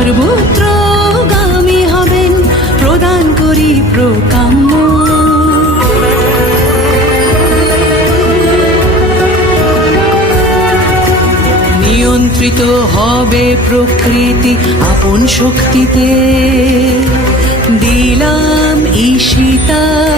সর্বত্র গামী হবেন প্রদান করি প্রকাম্য। নিয়ন্ত্রিত হবে প্রকৃতি আপন শক্তিতে। দিলাম ঈশিতা।